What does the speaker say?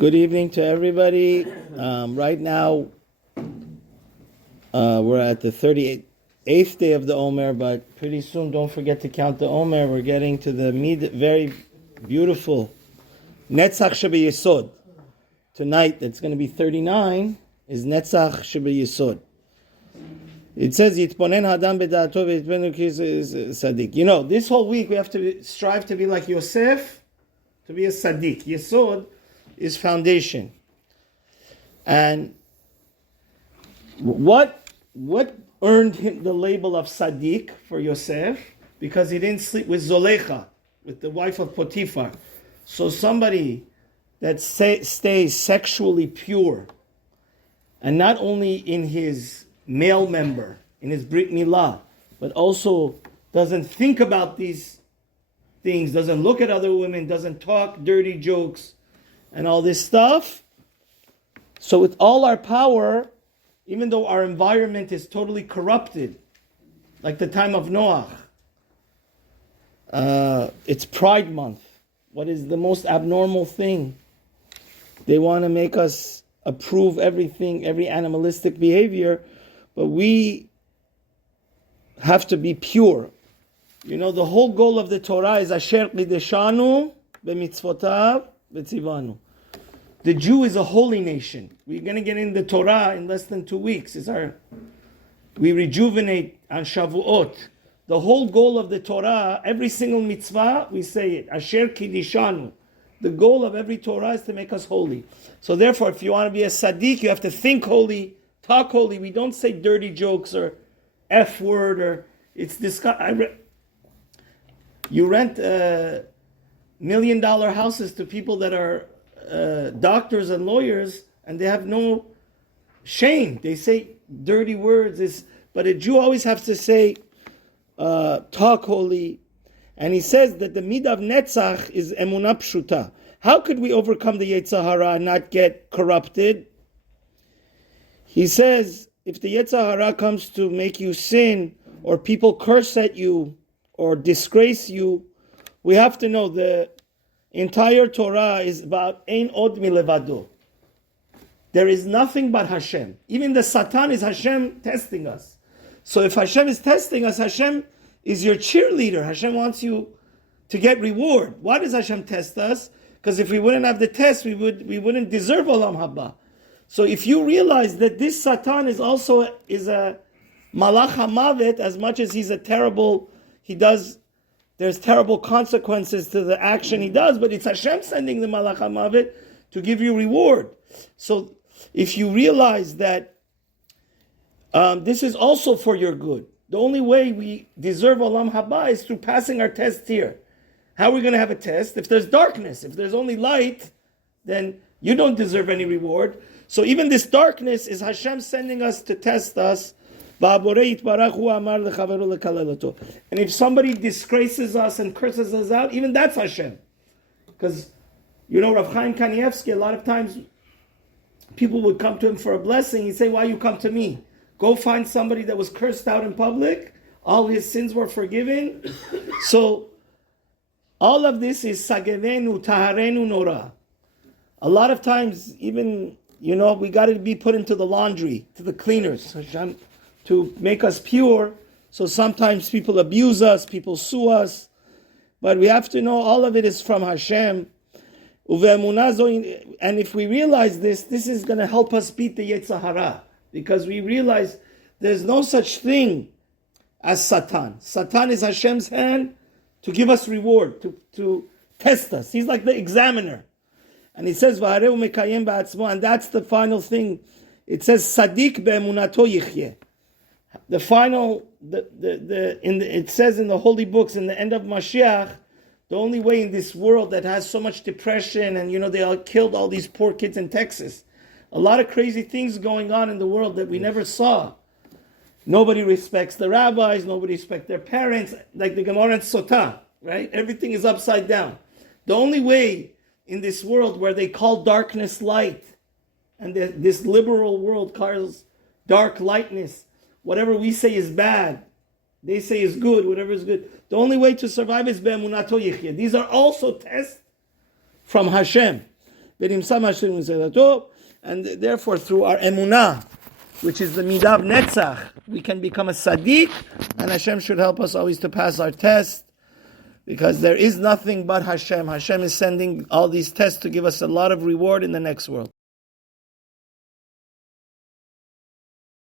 Good evening to everybody. Right now, we're at the 38th day of the OMER, but pretty soon, don't forget to count the OMER. We're getting to the very beautiful NESACH SHEBA YESOD. Tonight, that's going to be 39, is NESACH SHEBA YESOD. It says, Yitponen Hadam B'da'ato v'yitpenu ki Sadik. You know, this whole week we have to strive to be like Yosef, to be a Sadik. Yesod is foundation. And what earned him the label of Sadiq for Yosef? Because he didn't sleep with Zolecha, with the wife of Potiphar. So somebody that stays sexually pure, and not only in his male member, in his Brit Milah, but also doesn't think about these things, doesn't look at other women, doesn't talk dirty jokes, and all this stuff. So with all our power, even though our environment is totally corrupted, like the time of Noah, it's Pride Month. What is the most abnormal thing? They want to make us approve everything, every animalistic behavior, but we have to be pure. You know, the whole goal of the Torah is Asher Qideshanu b'mitzvotav v'tzivanu. The Jew is a holy nation. We're going to get in the Torah in less than 2 weeks. We rejuvenate on Shavuot. The whole goal of the Torah, every single mitzvah, we say it. Asher Kidishanu. The goal of every Torah is to make us holy. So therefore, if you want to be a Sadiq, you have to think holy, talk holy. We don't say dirty jokes or F word or it's you rent $1 million houses to people that are doctors and lawyers, and they have no shame. They say dirty words. But a Jew always has to say, talk holy. And he says that the midah of Netzach is emunah pshuta. How could we overcome the Yetzer Hara and not get corrupted? He says, if the Yetzer Hara comes to make you sin, or people curse at you, or disgrace you, we have to know the entire Torah is about Ein Od Milevado. There is nothing but Hashem. Even the Satan is Hashem testing us. So if Hashem is testing us, Hashem is your cheerleader. Hashem wants you to get reward. Why does Hashem test us? Because if we wouldn't have the test, we wouldn't deserve Olam Haba. So if you realize that this Satan is a Malach HaMavet, as much as there's terrible consequences to the action he does, but it's Hashem sending the Malach HaMavet to give you reward. So if you realize that this is also for your good, the only way we deserve Olam Haba is through passing our test here. How are we going to have a test? If there's darkness, if there's only light, then you don't deserve any reward. So even this darkness is Hashem sending us to test us. And if somebody disgraces us and curses us out, even that's Hashem. Because, you know, Rav Chaim Kanievsky, a lot of times people would come to him for a blessing. He'd say, why you come to me? Go find somebody that was cursed out in public. All his sins were forgiven. So, all of this is Sagevenu, Taharenu, Nora. A lot of times, even, you know, we got to be put into the laundry, to the cleaners, to make us pure. So sometimes people abuse us, people sue us. But we have to know all of it is from Hashem. And if we realize this is going to help us beat the Yetzer Hara. Because we realize there's no such thing as Satan. Satan is Hashem's hand to give us reward, to test us. He's like the examiner. And he says, and that's the final thing. It says, Sadiq be'emunato yichyeh. The final, it says in the holy books, in the end of Mashiach, the only way in this world that has so much depression, and you know they all killed all these poor kids in Texas. A lot of crazy things going on in the world that we never saw. Nobody respects the rabbis, nobody respects their parents, like the Gemara and Sotah, right? Everything is upside down. The only way in this world where they call darkness light, and this liberal world calls dark lightness, whatever we say is bad, they say is good, whatever is good. The only way to survive is be'emunato yichya. These are also tests from Hashem. And therefore, through our emunah, which is the midah of NESACH, we can become a tzaddik, and Hashem should help us always to pass our test, because there is nothing but Hashem. Hashem is sending all these tests to give us a lot of reward in the next world.